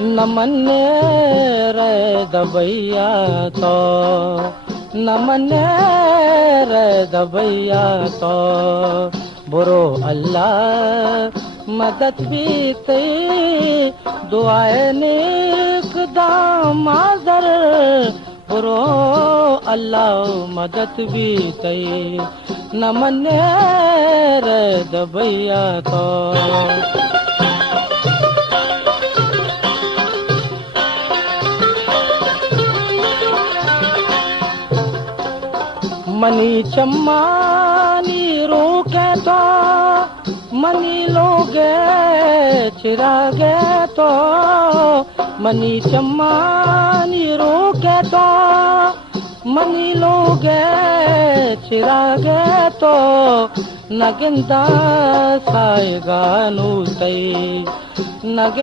नमने रे दबैया तो नमने रे दबैया तो बुरो अल्लाह मदद भी तई दुआए नेक दामादर बुरो अल्लाह मदद भी तई नमने रे दबैया तो मनी चम्मानी रोके तो मनी लोगे चिरागे तो मनी चम्मानी रोके तो मनी लोगे चिरागे तो नगिंदा सायगानु तई नग